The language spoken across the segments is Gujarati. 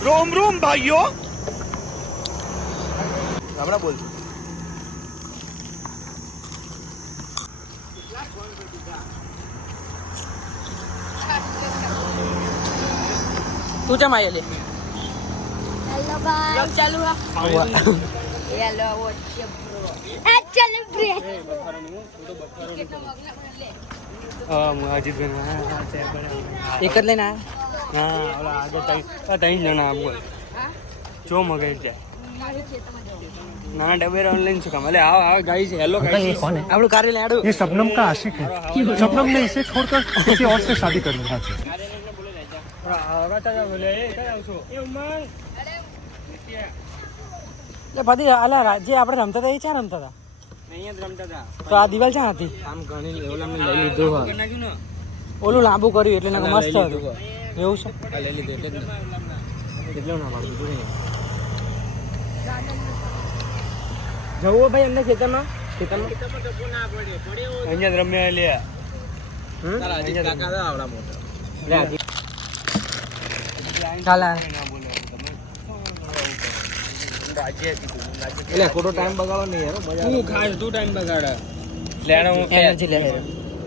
रोम रोम भाइयों हमारा बोल तू चा माया ले हेलो गाइस चालू है हेलो व्हाट्स अप ब्रो चल ब्रेक मुहाजिर बन एक ज लेना हाँ ओला आगे तई जना आप बोल जो मगे जाए ना डबे ऑनलाइन से कम अरे आओ गाइस हेलो गाइस ये कौन है આપણું કાર્ય લેડો ये शबनम का आशिक है शबनम ने इसे छोड़कर किसी और से शादी कर ली है એ બધી આલા જે આપણે રમતા હતા એ ક્યાં રમતા હતા અહીંયા જ રમતા હતા તો આ દિવાલ ક્યાં હતી આમ ગણી ઓલા મેં લઈ લીધું હા ઓલું લાંબુ કર્યું એટલે નાક મસ્ત હતું એવું છે આ લઈ લીધું એટલે જ ને કેટલું ના પાડું બીજું નહીં જવું ભાઈ અંદર ખેતરમાં અહીંયા જ રમ્યા લે તારા હજી કાકા હતા આવડા મોટા લે ચાલ એટલે ખોટો ટાઈમ બગાડો નહીં યાર મજા હું ખાસ તું ટાઈમ બગાડે લેણો હું એનર્જી લે હું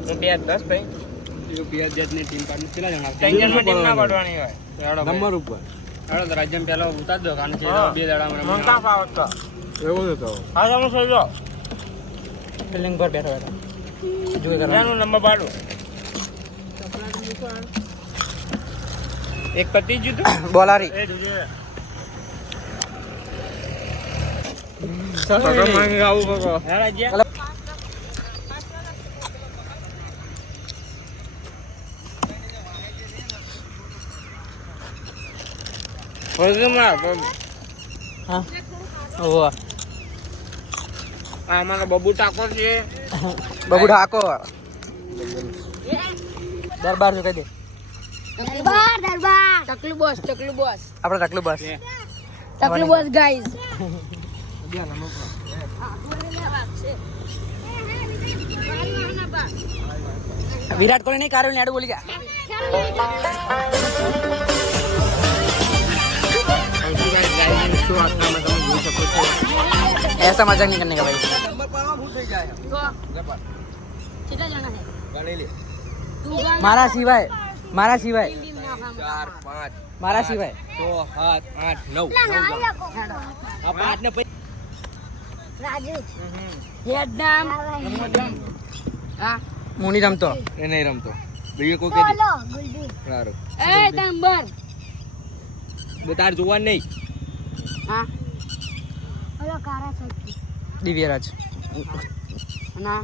2-10 ભાઈ એ 2-10 ની ટીમ પાડ કેટલા જણા ટેન્શન ટીમ ના પાડવાની હોય નંબર ઉપર હેડો તો રાજ્યમ પહેલા ઉતાર દો કારણ કે બે દાડા મને મનકા ફાવત એવું હતો હા તમે સોજો બિલ્ડિંગ પર બેઠો બેઠો જોઈ કરવા એનો નંબર પાડો એક પતી જીતું બોલારી એ જોજે સગા માંગે આવું બકો હે રાજ્ય હા ઓવા આ અમારો બબુ ટાકોર છે બબુ ઢાકો દરબાર જો કહી દે दरबार टकलू बॉस આપણે ટકલું બસ टकलू बॉस गाइस વિરાટ કોહલી નહીં કાર્ય લેડો બોલી ગયા ऐसा मजाक नहीं करने का भाई कितना जाना है ગણી લે मारा सिवाय 4 5 मारा सिवाय 6 7 8 9 આ પાંચ ને પછી राजू वियतनाम हां मुनी रमतो એ નહીં રમતો બીજો કોઈ કે बोलो गुल्डी સારું ए नंबर બે તાર જોવા નહીં हां बोलो कारा सकी दिव्यराज ना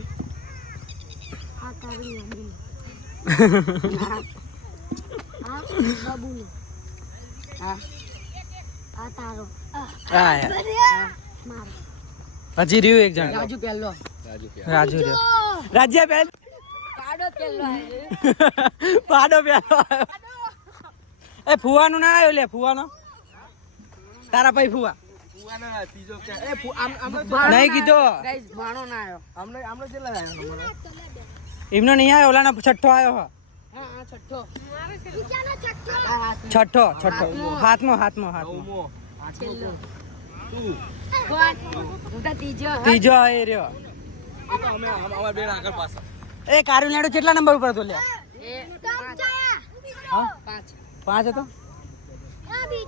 हां तारी नंबर हां बाबू हां आ तारो હા યાર मार હજી રહ્યું એક જણ राजू पेलो રાજુ કે રાજુ રહ્યો રાજ્ય બેન काडो पेलो है પાડો પ્યારો એ ફુવાનું ના આવ્યો લે ફુવાનો તારા ભાઈ ફુવા કુવાના ત્રીજો કે એ આમ આમ નહીં કીધો गाइस भाणो ना आयो આમને આમને કેટલા આવ્યા નંબર એમનો નહીં આવ્યો ઓલાનો છઠ્ઠો આવ્યો હા हां हां छठो बिचारा છઠ્ઠો હાથમાં હાથમાં નવમો छठो તું કોણ ઉતા ત્રીજો ત્રીજો એ રહ્યો એ તો અમે અમાર બેન આગળ પાછા એ કાર્ય લેડો કેટલા નંબર ઉપર હતો લે એ હા 5 પાંચ હતો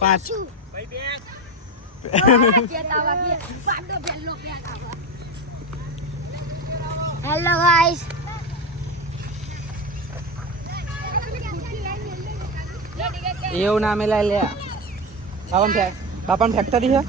પાંચ ભાઈ બેન हेलो गाइस એવું ના મેલા લે બાપાને ફેક્ટરી છે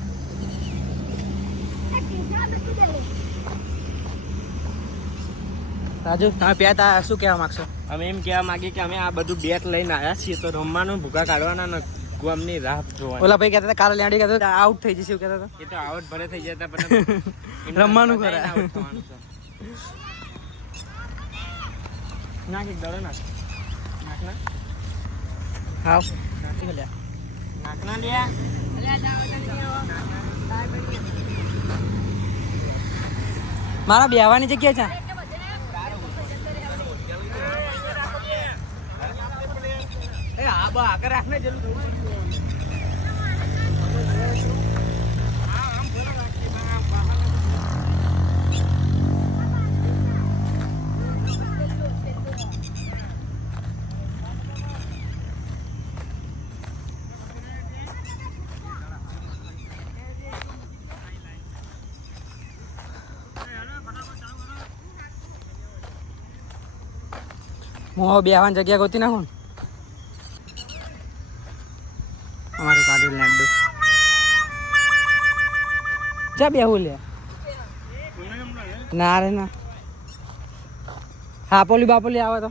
રાજુ તમે પ્યાતા શું કહેવા માંગશો અમે એમ કહેવા માંગીએ કે અમે આ બધું બેટ લઈને આવ્યા છીએ તો રમવાનું ભૂકા કાઢવાના ને ગોમની રાહ જોવાની ઓલા ભાઈ કહેતા હતા કાલે લેડી કહેતા હતા આઉટ થઈ જશે એવું કહેતા હતા એ તો આવટ ભરે થઈ જતા પણ રમવાનું ખરા out થવાનું છે. નાખ એક દડો નાખ નાખના હાવ નાખી લે નાખના લ્યા મારા બેહવાની જગ્યા છે એ આ બા આગળ રાખને જલ્દી હું બેહવાની જગ્યા ગોતી નાખું અમારું કાઢું લાડુ ચા બેહું લે ના રે ના હાપોલી બાપોલી આવે તો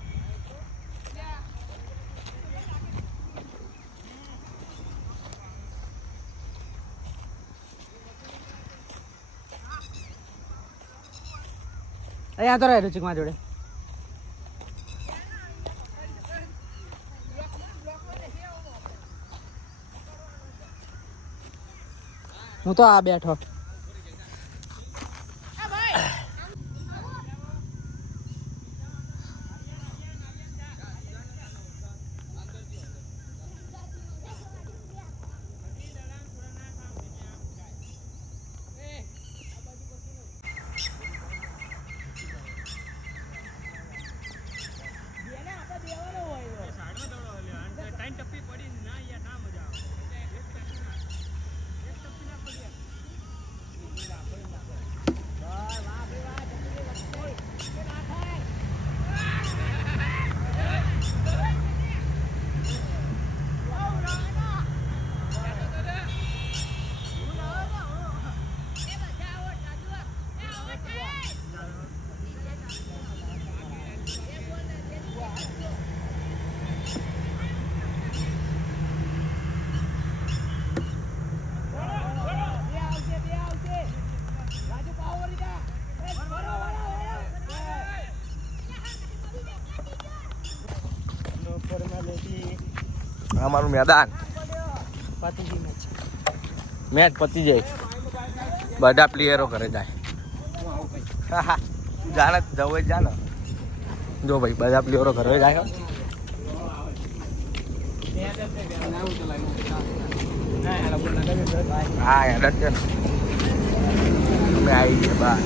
અહીંયા તો રહે રુચિકમાં જોડે હું તો આ બેઠો અમારું મેદાન મેચ પતી જાય બધા પ્લેયરો ઘરે જાય જાણે જવું જ જાને જો ભાઈ બધા પ્લેયરો ઘરે જાય હા યાર જ છે ને અમે આવી ગયા બહાર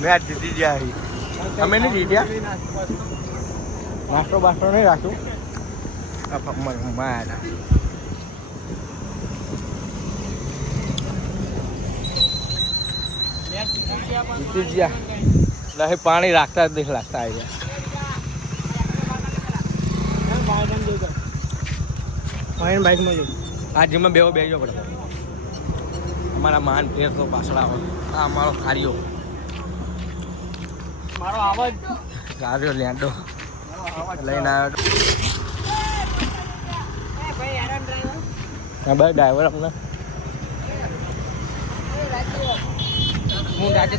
મેચ જીતી ગયા અમે નહીં જીત્યા નાસ્તો બાસ્તો નહીં રાખ્યું મારા જીતી ગયા નહીં પાણી રાખતા જ નહીં લાગતા આવી ગયા આ જીમમાં બેવો બેજો પડે અમારા મહાન પ્લેયર તો પાછળ આવે આ અમારો કાર્યો મારો આવાજ કાર્યો લેન્ડો લઈને આવ્યો હા ભાઈ ડ્રાઈવર અમને હું રાજે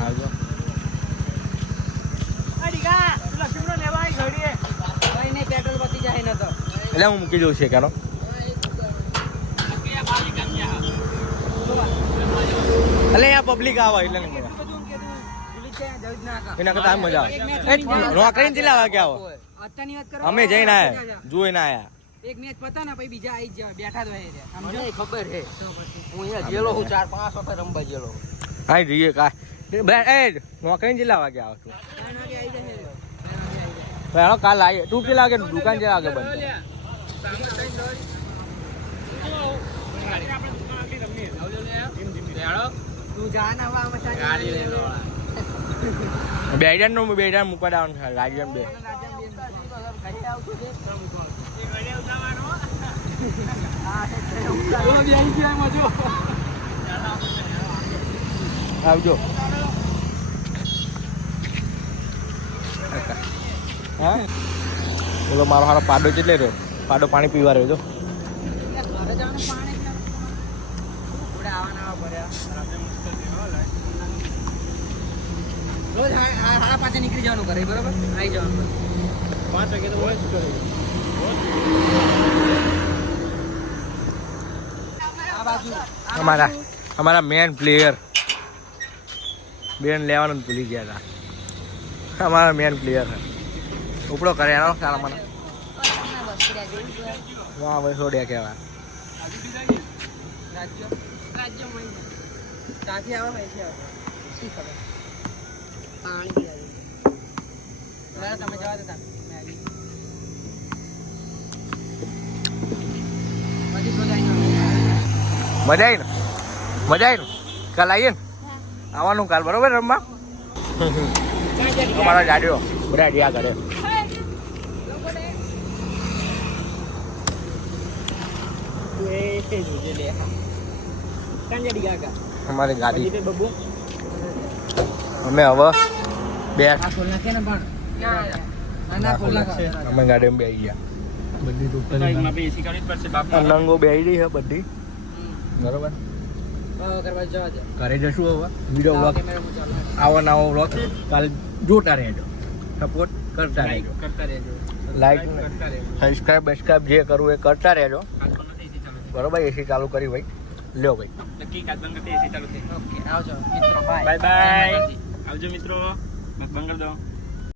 આવજો પેટ્રોલ પતી જાય ન તો એટલે હું મૂકી દઉં છે કારો એટલે અહીંયા પબ્લિક આવે એટલે એના કરતા મજા આવે નોકરીને ચેલા વાગે આવો અત્યારની વાત કરો અમે જઈને આયા જોઈને આયા એક મેચ પતા ને પછી બીજા આવી જ બેઠા જ હોય અમને ખબર છે હું અહીંયા જેલો હું 4-5 વખત રમવા જેલો હા જઈએ કાંઈ એ નોકરીને ચેલા વાગે આવો છું હેલો કાલ આવીએ તું કેટલા વાગે દુકાન ચેલા વાગે બંધ તું જા ને હવે બેડાન નું બેડાન મૂકવા દેવાનું છે રાજ્યમ બે આવજો હા બોલો મારો હારો પાડો કેટલે રહ્યો પાડો પાણી પીવા રહ્યો જો ઘરે જવાનું પાણી આવવાના ભર્યા રોજ 5:30 નીકળી જવાનું ઘરે બરાબર આવી જવાનું 5 વાગે તો હોય જ કરે આ બાજુ અમારા મેન પ્લેયર બેન લેવાનું જ ભૂલી ગયા હતા અમારા મેન પ્લેયર ઉપડો કરે એનો સારા મને વાહ ભાઈ છોડ્યા કહેવાય રાજ્યમાં ત્યાંથી આવે અહીંથી આવે શી ખબર પાણી તમે જવા દેતા મેં આવી મજા આવી ને કાલ આવીએ ને આવવાનું કાલ બરોબર રમવા અમારા ગાડીઓ બધા જ્યાં કરે અમારી ગાડી અમે હવે બે અમે ગાડીમાં બે ગયા નંગો બે આવી છે બધી બરોબર ઘરે જશું હવે વિડીયો વ્લોગ આવો નવો વ્લોગ કાલે જોતા રહેજો સપોર્ટ કરતા રહેજો લાઈક સબસ્ક્રાઈબ જે કરવું એ કરતા રહેજો બરોબર એસી ચાલુ કરી ભાઈ લ્યો ભાઈ આવજો મિત્રો બાય આવજો મિત્રો બંધ કરી દો